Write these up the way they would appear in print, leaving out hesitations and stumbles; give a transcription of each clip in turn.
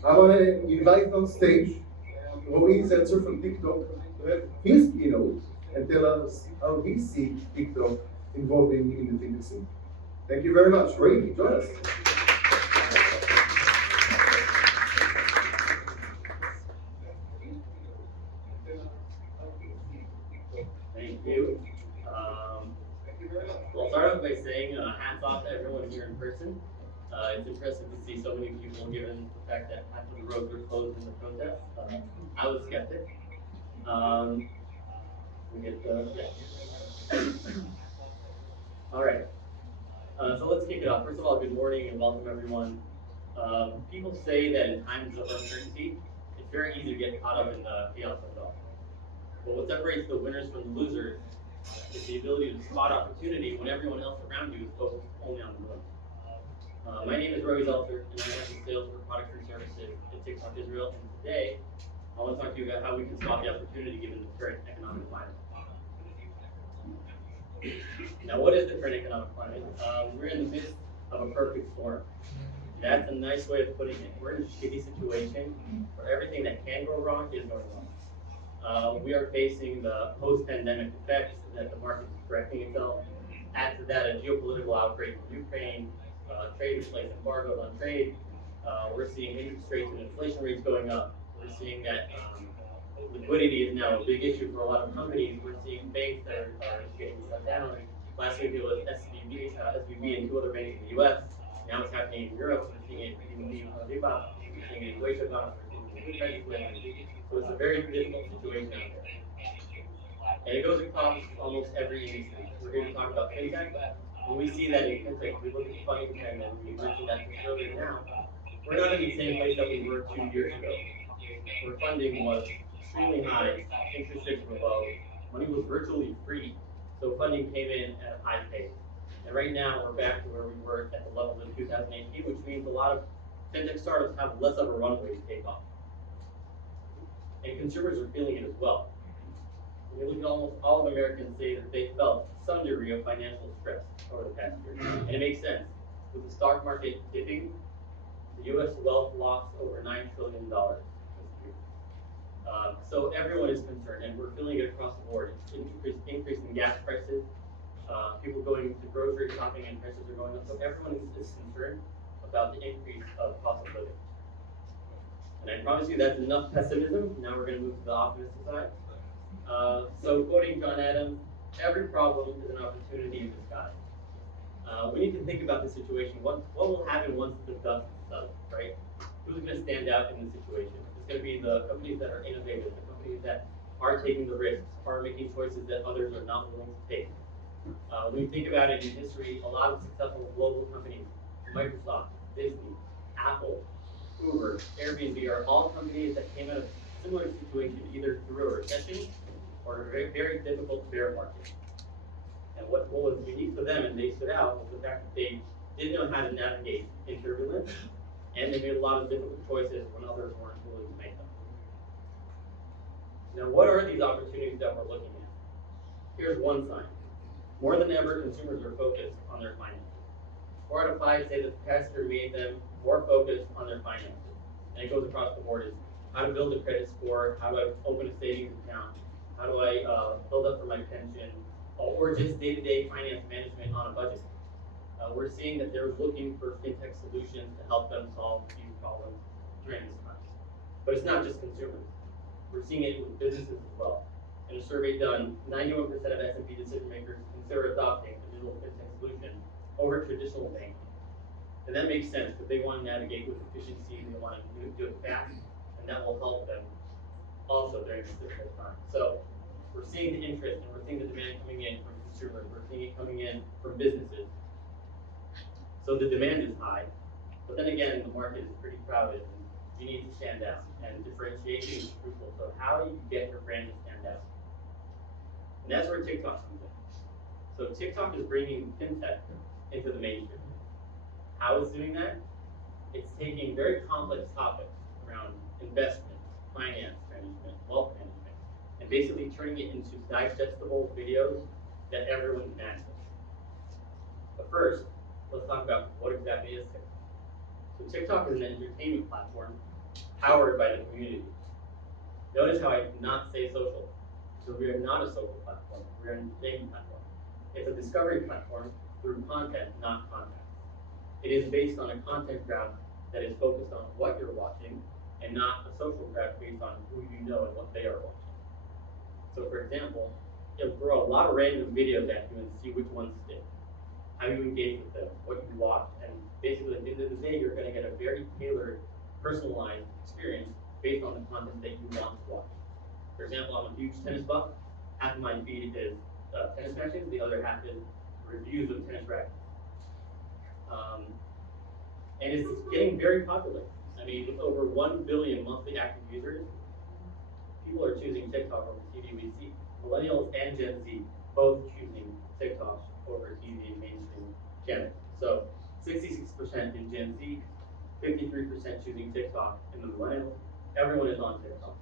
I want to invite on stage Roee Zelcer from TikTok to have his keynote and tell us how he sees TikTok involving in the fintech scene. Thank you very much. Roee, join us. Thank you. I'll start off by saying hats off to everyone here in person. It's impressive to see so many people given the fact that half of the roads were closed in the protest. I was skeptic. Um, we get the, yeah. All right. So let's kick it off. First of all, good morning and welcome everyone. People say that in times of uncertainty, it's very easy to get caught up in the chaos of it all. But what separates the winners from the losers is the ability to spot opportunity when everyone else around you is focused only on the growth. My name is Roee Zelcer, and I'm in sales for products and services at TikTok Israel. And today, I want to talk to you about how we can spot the opportunity given the current economic climate. Now, what is the current economic climate? We're in the midst of a perfect storm. That's a nice way of putting it. We're in a shitty situation where everything that can go wrong is going wrong. We are facing the post-pandemic effects that the market is correcting itself. Add to that a geopolitical outbreak in Ukraine, trade placed embargoes on trade. We're seeing interest rates and inflation rates going up. We're seeing that liquidity is now a big issue for a lot of companies. We're seeing banks that are getting shut down. Last week it was SVB and two other banks in the U.S. Now it's happening in Europe. We're seeing it in Paribas. We're seeing it in Deutsche Bank. We're seeing it in Switzerland. So it's a very difficult situation out there. And it goes across almost every industry. We're here to talk about fintech. When we see that in fintech, we look at funding trend, and we mentioned that just earlier now, we're not in the same place that we were 2 years ago, where funding was extremely high, interest rates were low, money was virtually free, so funding came in at a high pace. And right now, we're back to where we were at the levels in 2018, which means a lot of fintech startups have less of a runway to take off. And consumers are feeling it as well. When you look at almost all of Americans say that they felt some degree of financial stress over the past year. And it makes sense. With the stock market dipping, the U.S. wealth lost over $9 trillion this year. So everyone is concerned, and we're feeling it across the board. It's increase in gas prices, people going to grocery shopping and prices are going up. So everyone is concerned about the increase of cost of living. And I promise you that's enough pessimism. Now we're going to move to the optimistic side. So quoting John Adams, every problem is an opportunity in disguise. We need to think about the situation. What will happen once the dust settles, right? Who's going to stand out in the situation? It's going to be the companies that are innovative, the companies that are taking the risks, are making choices that others are not willing to take. When you think about it in history, a lot of successful global companies, Microsoft, Disney, Apple, Uber, Airbnb are all companies that came out of a similar situation either through a recession or a very, very difficult bear market. And what was unique to them and they stood out was the fact that they did know how to navigate in turbulence and they made a lot of difficult choices when others weren't willing to make them. Now, what are these opportunities that we're looking at? Here's one sign. More than ever, consumers are focused on their finances. 4 out of 5 say that the past year made them more focused on their finances. And it goes across the board is how to build a credit score, how do I open a savings account, how do I build up for my pension, or just day-to-day finance management on a budget. We're seeing that they're looking for fintech solutions to help them solve these problems during this time. But it's not just consumers. We're seeing it with businesses as well. In a survey done, 91% of S&P decision makers consider adopting a digital fintech solution over traditional banking. And that makes sense because they want to navigate with efficiency, they want to do it fast, and that will help them also during this difficult time. So we're seeing the interest and we're seeing the demand coming in from consumers, we're seeing it coming in from businesses. So the demand is high, but then again, the market is pretty crowded and you need to stand out, and differentiation is crucial. So how do you get your brand to stand out? And that's where TikTok comes in. So TikTok is bringing fintech into the mainstream. How it's doing that? It's taking very complex topics around investment, finance management, wealth management, and basically turning it into digestible videos that everyone can access. But first, let's talk about what exactly is TikTok. So TikTok is an entertainment platform powered by the community. Notice how I did not say social. So we are not a social platform. We are an entertainment platform. It's a discovery platform through content, not content. It is based on a content graph that is focused on what you're watching and not a social graph based on who you know and what they are watching. So for example, it'll throw a lot of random videos at you and see which ones stick, how you engage with them, what you watch, and basically at the end of the day, you're going to get a very tailored, personalized experience based on the content that you want to watch. For example, I'm a huge tennis buff. Half of my feed is tennis matches, the other half is reviews of tennis rackets. And it's getting very popular. I mean, with over 1 billion monthly active users, people are choosing TikTok over TV. We see millennials and Gen Z both choosing TikTok over TV mainstream channels. So 66% in Gen Z, 53% choosing TikTok in the millennials. Everyone is on TikTok.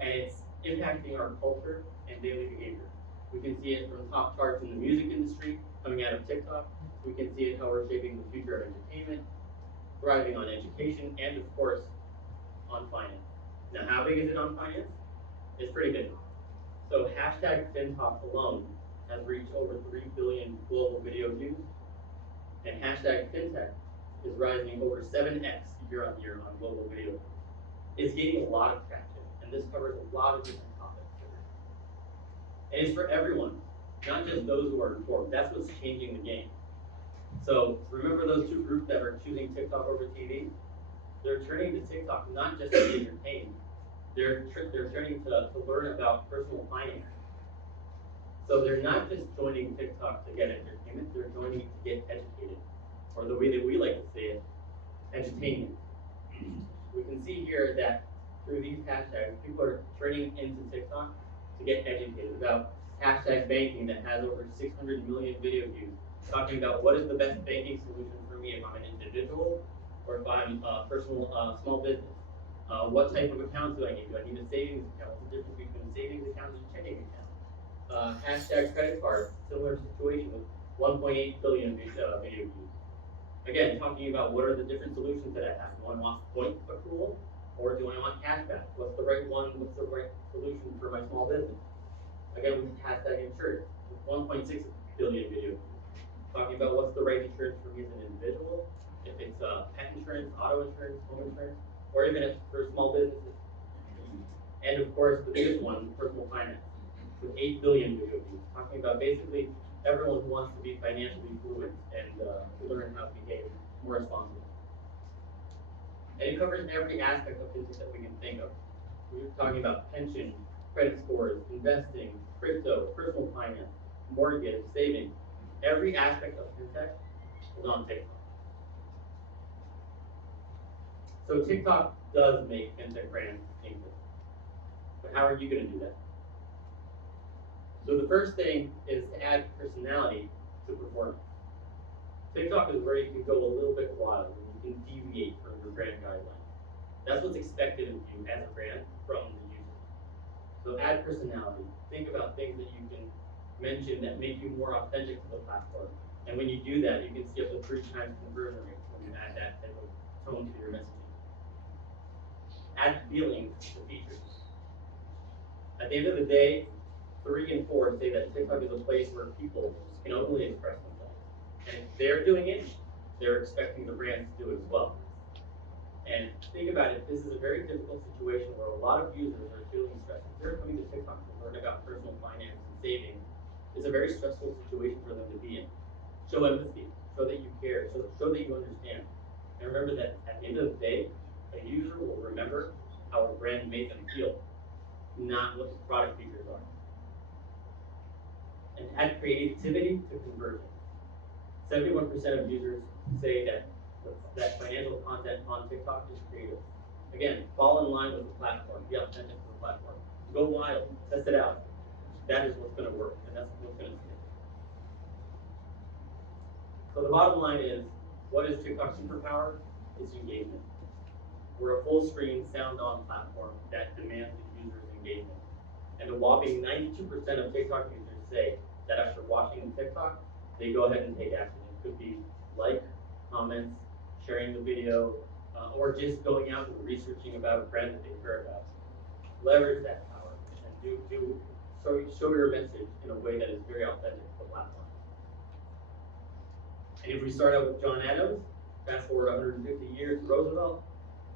And it's impacting our culture and daily behavior. We can see it from top charts in the music industry coming out of TikTok. We can see it how we're shaping the future of entertainment, thriving on education, and of course, on finance. Now, how big is it on finance? It's pretty big. So hashtag FinTalk alone has reached over 3 billion global video views, and hashtag FinTech is rising over 7x year on year on global video views. It's gaining a lot of traction, and this covers a lot of different topics. And it's for everyone, not just those who are informed. That's what's changing the game. So remember those two groups that are choosing TikTok over TV? They're turning to TikTok not just to be entertained. They're turning to learn about personal finance. So they're not just joining TikTok to get entertainment, they're joining to get educated. Or the way that we like to say it, edutainment. We can see here that through these hashtags, people are turning into TikTok to get educated about hashtag banking that has over 600 million video views, talking about what is the best banking solution for me if I'm an individual or if I'm a personal small business. What type of accounts do I need? Do I need a savings account? What's the difference between a savings account and a checking account? Hashtag credit card, similar situation with 1.8 billion video views. Again, talking about what are the different solutions that I have. Do I want point accrual or do I want cashback? What's the right one? What's the right solution for my small business? Again, with hashtag insurance, with 1.6 billion video views. Talking about what's the right insurance for me as an individual, if it's pet insurance, auto insurance, home insurance, or even if for small businesses. And of course, the biggest one, personal finance, with 8 billion video views, talking about basically everyone who wants to be financially fluent and learn how to behave more responsibly. And it covers every aspect of FinTech that we can think of. We're talking about pension, credit scores, investing, crypto, personal finance, mortgage, savings. Every aspect of FinTech is on TikTok. So TikTok does make FinTech brands distinctive. But how are you going to do that? So the first thing is to add personality to performance. TikTok is where you can go a little bit wild and you can deviate from your brand guidelines. That's what's expected of you as a brand from the user. So add personality. Think about things that you can mention that make you more authentic to the platform. And when you do that, you can see up to 3 times conversion rates when you add that type of tone to your messaging. Add feelings to features. At the end of the day, 3 and 4 say that TikTok is a place where people can openly express themselves. And if they're doing it, they're expecting the brands to do it as well. And think about it, this is a very difficult situation where a lot of users are feeling stressed. If they're coming to TikTok to learn about personal finance and saving, it's a very stressful situation for them to be in. Show empathy, show that you care, show that you understand. And remember that at the end of the day, a user will remember how a brand made them feel, not what the product features are. And add creativity to conversion. 71% of users say that financial content on TikTok is creative. Again, fall in line with the platform, be authentic to the platform. Go wild, test it out. That is what's going to work, and that's what's going to stick. So the bottom line is, what is TikTok's superpower? It's engagement. We're a full screen, sound on platform that demands the user's engagement. And a whopping 92% of TikTok users say that after watching the TikTok, they go ahead and take action. It could be like, comments, sharing the video, or just going out and researching about a brand that they care about. Leverage that power and show your message in a way that is very authentic to the platform. And if we start out with John Adams, fast forward 150 years to Roosevelt,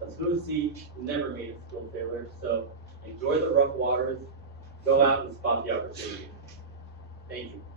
a smooth sea never made a skilled sailor. So enjoy the rough waters, go out and spot the opportunity. Thank you.